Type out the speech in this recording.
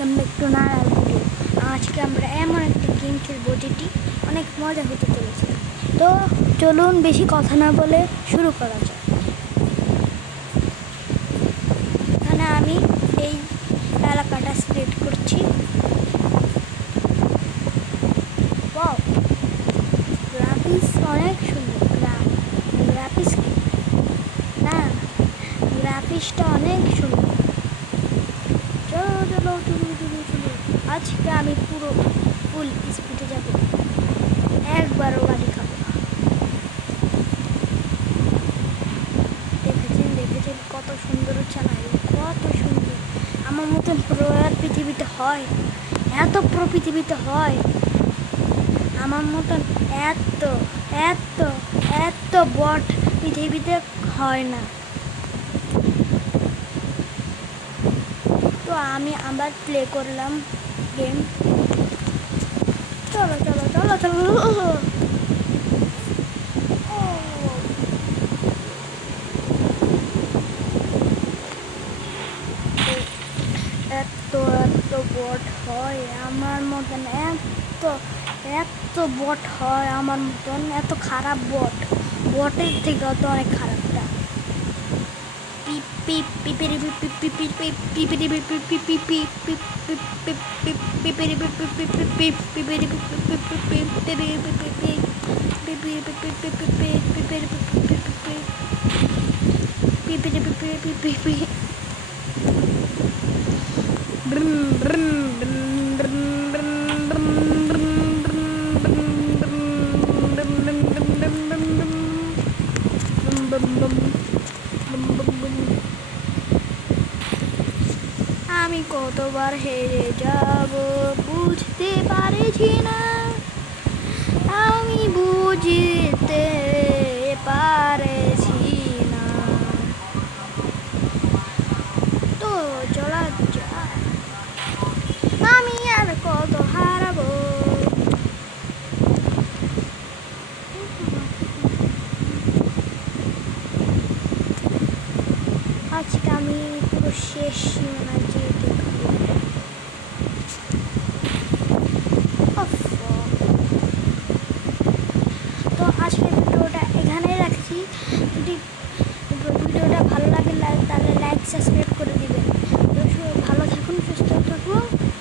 Welcome back to নারাল video. আজকে আমরা এমন একটা গেম খেলবো যেটি অনেক মজা হতে চলেছে। তো চলুন বেশি কথা না বলে শুরু করা যাক। এখানে আমি এই এলাকাটা সিলেক্ট করছি। ওয়াও, গ্রাফিক্স অনেক সুন্দর। গ্রাফিক্স না, গ্রাফিক্সটা অনেক সুন্দর। চলো চলো চলো চলো চলো, আজকে আমি পুরো ফুল স্পিডে যাব, একবারও গাড়ি খাবো না। দেখেছেন কত সুন্দর চালাই, কত সুন্দর। আমার মতন প্রো আর পৃথিবীতে হয়? এত প্রো পৃথিবীতে হয়? আমার মতন এত এত এত বট পৃথিবীতে হয় না। তো আমি আবার প্লে করলাম গেম। চলো চলো চলো চলো। এত এত বট হয় আমার মতন, এত এত বট হয় আমার মতন, এত খারাপ বট। বটের থেকে তো অনেক খারাপটা। আমি কতবার হেরে যাব বুঝতে পারছি না, আমি বুঝতে পারছি না। তো চলা যায়, আমি আর কত হারাবো। আজকে আমি পুরো শেষ সীমানা যেতে পারি।